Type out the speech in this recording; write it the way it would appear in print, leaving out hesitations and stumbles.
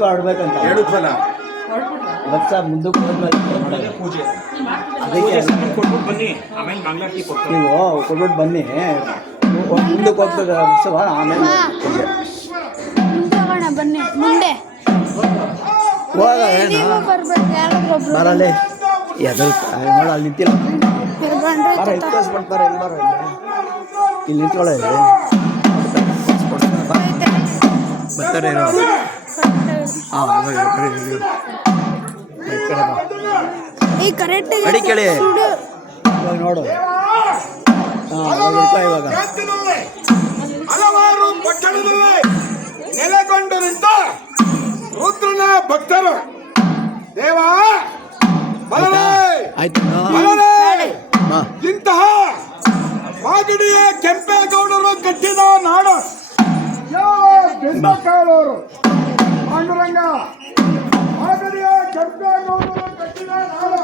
ವರ್ಷ ಆಡ್ಬೇಕಂತ ಹೇಳುತ್ತಲ್ಲ ವರ್ಷ ಮುಂದಕ್ಕೆ ಪೂಜೆ ಅದಕ್ಕೆ ಕೊಟ್ಬಿಟ್ಟು ಬನ್ನಿ ಆಮೇಲೆ ಮಂಗಳಾರತಿ ಕೊಡ್ತಾರೆ. ನೀವು ಕೊಟ್ಬಿಟ್ಟು ಬನ್ನಿ, ಮುಂದಕ್ಕೆ ಹೋಗ್ತದೆ ಉತ್ಸವ, ಆಮೇಲೆ ಪೂಜೆ. ಬನ್ನಿ ಮುಂದೆ ಹೋಗ ಏನು ಬರಲಿ ಎದ್ರ ನೋಡ ಅಲ್ಲಿ ನಿಂತಿಲ್ಲ. ಬರ ಇತ್ಕೊಸ್ಬಿಟ್ಟು ಬರ, ಇಲ್ಲಿ ಬರ, ಇಲ್ಲಿ ನಿಂತ್ಕೊಳ್ಳ, ಬರ್ತಾರೆ ಏನೋ. ಹಾಂ ಈ ಕರೆಕ್ಟ್ ಅಡಿ ಕೇಳಿ ಇವಾಗ ನೋಡು. ಹಾಂ ಇವಾಗ ಹಲವಾರು ಪಟ್ಟಣದಲ್ಲಿ ನೆಲೆಗೊಂಡು ನಿಂತ ರುದ್ರನ ಭಕ್ತರು ದೇವ ಆಯ್ತು. ಇಂತಹ ಮಾಗಡಿಯ ಕೆಂಪೇಗೌಡರು ಕಟ್ಟಿದ ನಾಡು ಕಾಳೂರು ಪಾಂಡುರಂಗ. ಮಾಗಡಿಯ ಕೆಂಪೇಗೌಡರು ಕಟ್ಟಿದ ನಾಡು